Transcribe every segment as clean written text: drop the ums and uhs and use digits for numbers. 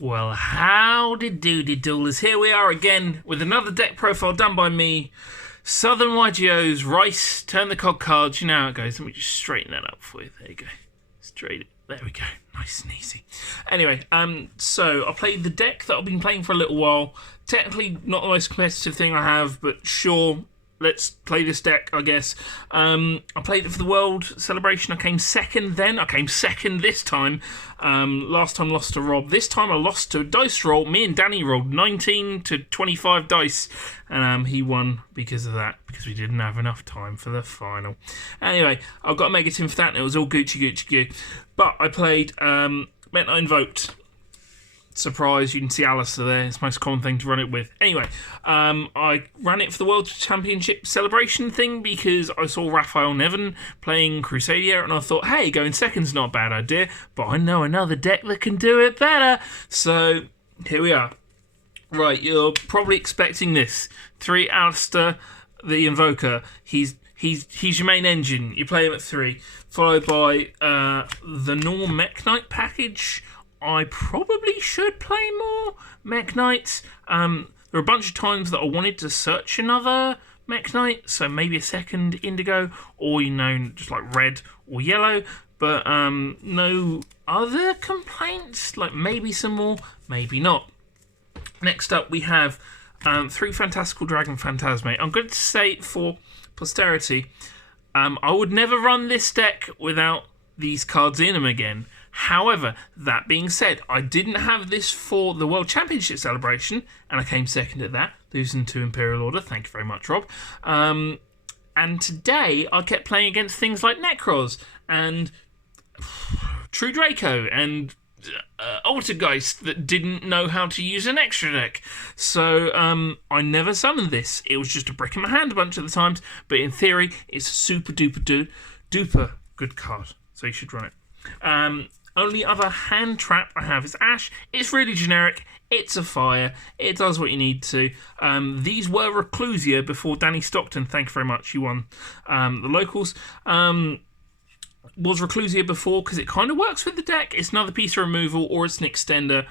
Well, howdy doody doolers. Here we are again with another deck profile done by me. Southern YGO's Rice, turn the cog cards. You know how it goes. Let me just straighten that up for you. There you go. Straight. There we go. Nice and easy. Anyway, so I played the deck that I've been playing for a little while. Technically not the most competitive thing I have, but sure, let's play this deck, I guess. I played it for the World Celebration. I came second then. I came second this time. Last time lost to Rob. This time I lost to a dice roll. Me and Danny rolled 19 to 25 dice. And he won because of that. Because we didn't have enough time for the final. Anyway, I got a mega team for that. And it was all Gucci goo. But I played Mekk Invoked. Surprise, you can see Alistair there. It's the most common thing to run it with. Anyway, I ran it for the World Championship celebration thing because I saw Raphael Nevin playing Crusadia and I thought, hey, going second's not a bad idea, but I know another deck that can do it better. So here we are. Right, you're probably expecting this. 3 Alistair, the Invoker. He's your main engine. You play him at 3, followed by the normal Mekk Knight package. I probably should play more Mekk Knights. There are a bunch of times that I wanted to search another Mekk Knight, so maybe a second Indigo, or just like red or yellow, but no other complaints, like maybe some more, maybe not. Next up we have 3 Fantastical Dragon Phantasme. I'm going to say for posterity, I would never run this deck without these cards in them again. However, that being said, I didn't have this for the World Championship celebration, and I came second at that, losing to Imperial Order. Thank you very much, Rob. And today, I kept playing against things like Necros, and True Draco, and Altergeist that didn't know how to use an extra deck. So, I never summoned this. It was just a brick in my hand a bunch of the times, but in theory, it's a super duper good card. So you should run it. Only other hand trap I have is Ash. It's really generic. It's a fire. It does what you need to. These were Reclusia before Danny Stockton. Thank you very much. You won the locals. Was Reclusia before because it kind of works with the deck. It's another piece of removal or it's an extender.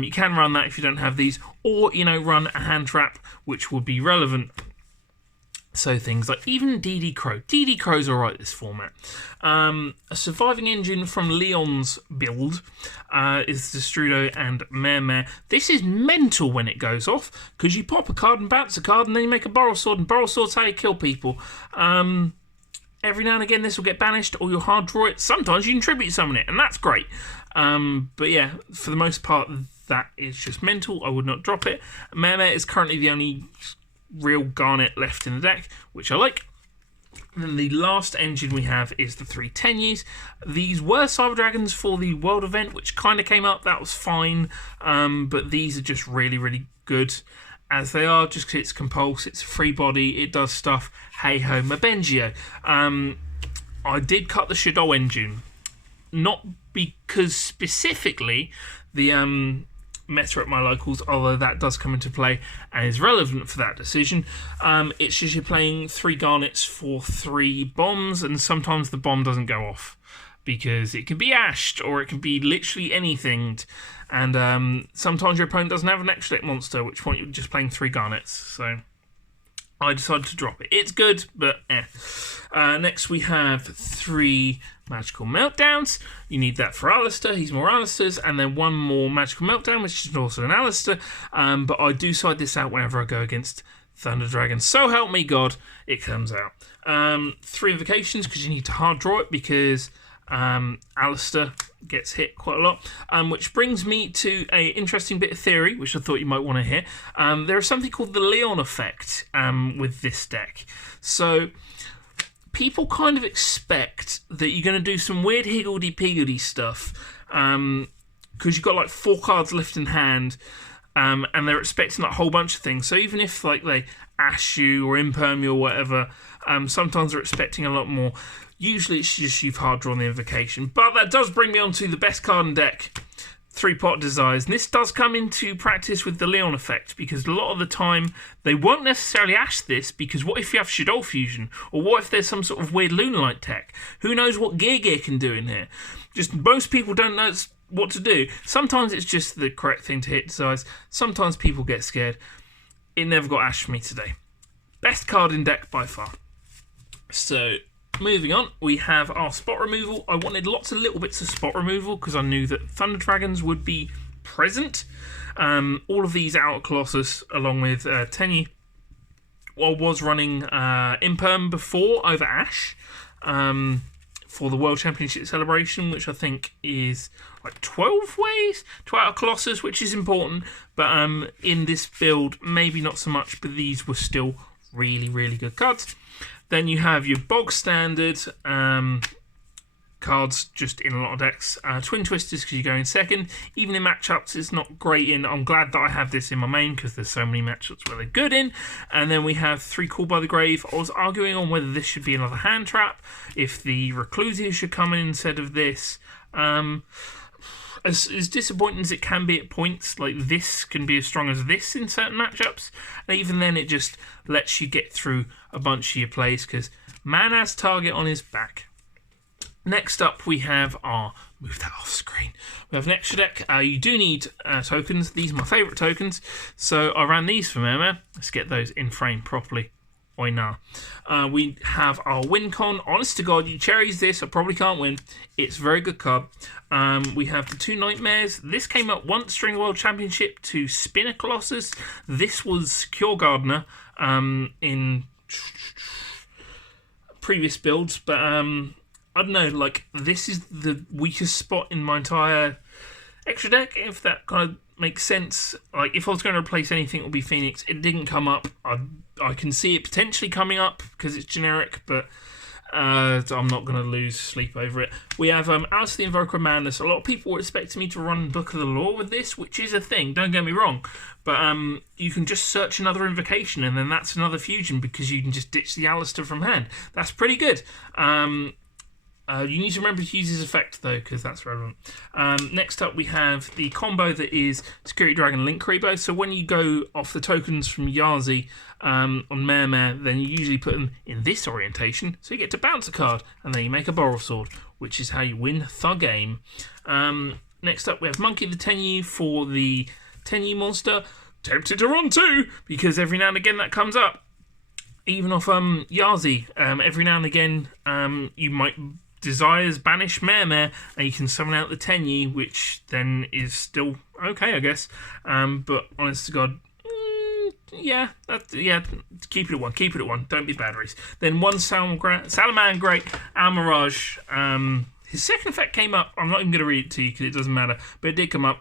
You can run that if you don't have these. Or, run a hand trap, which would be relevant. So things like even DD Crow. DD Crow's alright this format. A surviving engine from Leon's build is the Strudo and Mare. This is mental when it goes off, because you pop a card and bounce a card and then you make a Borrow Sword, and Borrow Sword's how you kill people. Every now and again this will get banished or you'll hard draw it. Sometimes you can tribute summon it, and that's great. But yeah, for the most part that is just mental. I would not drop it. Mare is currently the only real Garnet left in the deck, which I like. And then the last engine we have is the 3 Tenyis. These were Cyber Dragons for the World event, which kind of came up. That was fine. But these are just really, really good as they are, just because it's compulse, it's a free body, it does stuff. Hey ho, Mabengio. I did cut the Shadow engine, not because specifically the meta at my locals, although that does come into play and is relevant for that decision. It's just you're playing 3 Garnets for 3 bombs, and sometimes the bomb doesn't go off because it can be ashed or it can be literally anything, and sometimes your opponent doesn't have an extra deck monster, at which point you're just playing 3 Garnets. So I decided to drop it. It's good, but next we have 3 Magical Meltdowns. You need that for Alistair. He's more Alistair's. And then 1 more Magical Meltdown, which is also an Alistair. But I do side this out whenever I go against Thunder Dragon. So help me God, it comes out. 3 Invocations, because you need to hard draw it, because Alistair gets hit quite a lot. Which brings me to an interesting bit of theory, which I thought you might want to hear. There is something called the Leon effect with this deck. So people kind of expect that you're going to do some weird higgledy-piggledy stuff, because you've got like 4 cards left in hand, and they're expecting like a whole bunch of things. So even if like they ash you or imperm you or whatever, sometimes they're expecting a lot more. Usually it's just you've hard drawn the invocation. But that does bring me on to the best card in deck, 3 Pot Desires. And this does come into practice with the Leon effect, because a lot of the time they won't necessarily ash this, because what if you have Shadow Fusion? Or what if there's some sort of weird Lunalight tech? Who knows what Gear can do in here? Just most people don't know what to do. Sometimes it's just the correct thing to hit size. Sometimes people get scared. It never got Ash for me today. Best card in deck by far. So, moving on, we have our spot removal. I wanted lots of little bits of spot removal because I knew that Thunder Dragons would be present. All of these Outer Colossus, along with Tenyi. I was running Imperm before over Ash for the World Championship celebration, which I think is like 12 ways to Outer Colossus, which is important. But in this build, maybe not so much, but these were still really, really good cards. Then you have your bog standard cards just in a lot of decks. Twin Twisters because you go in second. Even in matchups, it's not great in. I'm glad that I have this in my main because there's so many matchups where they're good in. And then we have 3 Called by the Grave. I was arguing on whether this should be another hand trap, if the Reclusia should come in instead of this. As disappointing as it can be at points, like this can be as strong as this in certain matchups. And even then, it just lets you get through a bunch of your plays because man has target on his back. Next up, we have our... Move that off screen. We have an extra deck. You do need tokens. These are my favourite tokens. So I ran these for Mekk. Let's get those in frame properly. Oi nah. We have our WinCon. Honest to God, you cherries this. I probably can't win. It's a very good card. We have the 2 Nightmares. This came up once during the World Championship to spin a Colossus. This was Cure Gardener in previous builds. But I don't know. Like, this is the weakest spot in my entire extra deck, if that kind of makes sense. Like, if I was going to replace anything, it would be Phoenix. It didn't come up. I can see it potentially coming up because it's generic, but I'm not going to lose sleep over it. We have Alice the Invoker of Madness. A lot of people were expecting me to run Book of the Law with this, which is a thing, don't get me wrong. But you can just search another invocation, and then that's another fusion because you can just ditch the Alistair from hand. That's pretty good. You need to remember to use his effect, though, because that's relevant. Next up, we have the combo that is Security Dragon Link Rebo. So when you go off the tokens from Yazi on Mekk, then you usually put them in this orientation. So you get to bounce a card, and then you make a Borrow Sword, which is how you win the game. Next up, we have Monkey the Tenyi for the Tenyi monster. Tempted to run too, because every now and again that comes up. Even off Yazi, every now and again you might... Desires banish Mekk, and you can summon out the Tenyi, which then is still okay, I guess. But honest to God, keep it at 1. Don't be batteries. Then 1 Salamangreat Almirage. His second effect came up. I'm not even going to read it to you because it doesn't matter, but it did come up.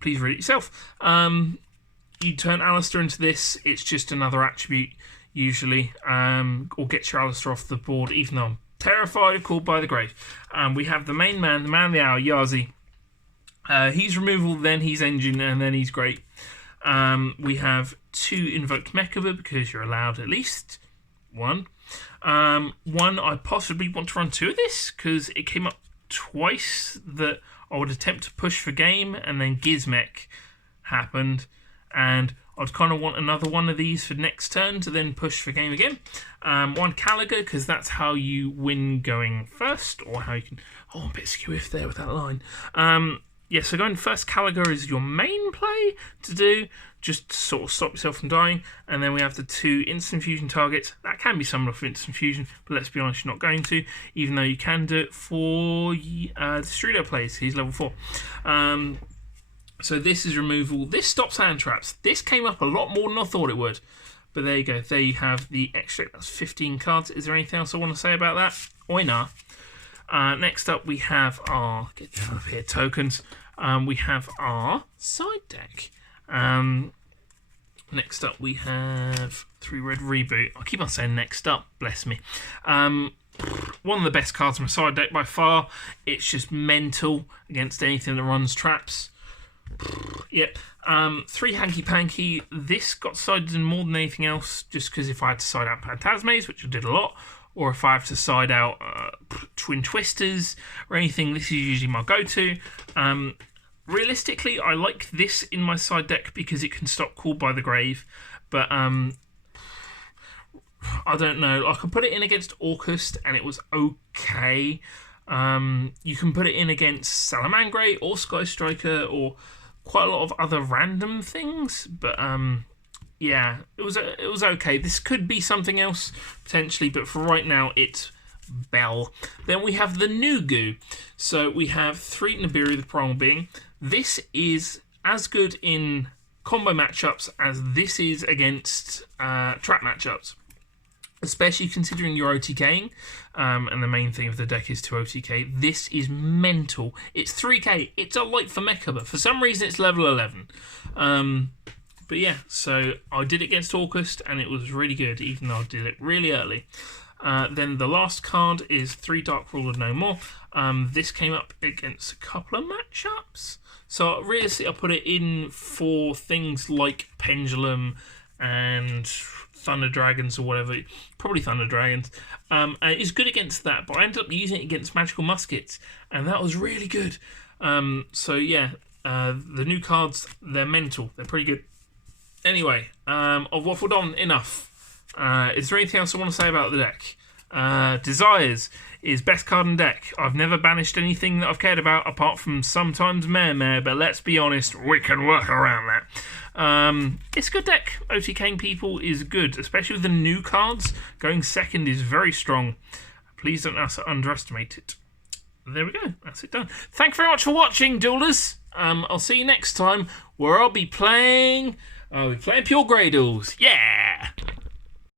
Please read it yourself. You turn Alistair into this. It's just another attribute usually, or gets your Alistair off the board, even though I'm terrified of Called by the Grave. We have the main man, the man of the hour, Yazi. He's removal, then he's engine, and then he's great. We have 2 Invoked Mekk because you're allowed at least 1. I possibly want to run 2 of this because it came up twice that I would attempt to push for game, and then Gizmek happened, and I'd kind of want another one of these for next turn to then push for game again. 1 Caliga, because that's how you win going first, or how you can... Oh, a bit skew-if there with that line. So going first Caliga is your main play to do, just to sort of stop yourself from dying. And then we have the 2 instant fusion targets. That can be summoned off instant fusion, but let's be honest, you're not going to, even though you can do it for Destroyer plays. He's level 4. So this is removal. This stops hand traps. This came up a lot more than I thought it would. But there you go. There you have the extra. That's 15 cards. Is there anything else I want to say about that? Oi nah. Next up, we have our... Get down up here. Tokens. We have our side deck. Next up, we have 3 Red Reboot. I keep on saying next up. Bless me. One of the best cards from a side deck by far. It's just mental against anything that runs traps. Yep. 3 Hanky Panky. This got sided in more than anything else, just because if I had to side out Phantasmes, which I did a lot, or if I have to side out Twin Twisters or anything, this is usually my go-to. Realistically, I like this in my side deck because it can stop Called by the Grave, but I don't know. I could put it in against Orcust and it was okay. You can put it in against Salamangreat or Sky Striker or quite a lot of other random things, but yeah, it was okay. This could be something else potentially, but for right now, it's Bell. Then we have the new goo. So we have 3 Nibiru, the Primal Being. This is as good in combo matchups as this is against trap matchups, especially considering you're OTKing, and the main thing of the deck is to OTK. This is mental. It's 3k. It's a light for Mekk, but for some reason it's level 11. But yeah, so I did it against August, and it was really good, even though I did it really early. Then the last card is 3 Dark Ruler No More. This came up against a couple of matchups. So realistically, I put it in for things like Pendulum and Thunder Dragons or whatever. Probably Thunder Dragons. And it's good against that, but I ended up using it against Magical Muskets, and that was really good. So yeah, the new cards, they're mental. They're pretty good. Anyway, I've waffled on enough. Is there anything else I want to say about the deck? Desires is best card in deck. I've never banished anything that I've cared about apart from sometimes Mare, but let's be honest, we can work around that. It's a good deck. OTKing people is good, especially with the new cards. Going second is very strong. Please don't underestimate it. There we go. That's it done. Thank you very much for watching, Duelers. I'll see you next time where I'll be playing Pure Grey Duels. Yeah!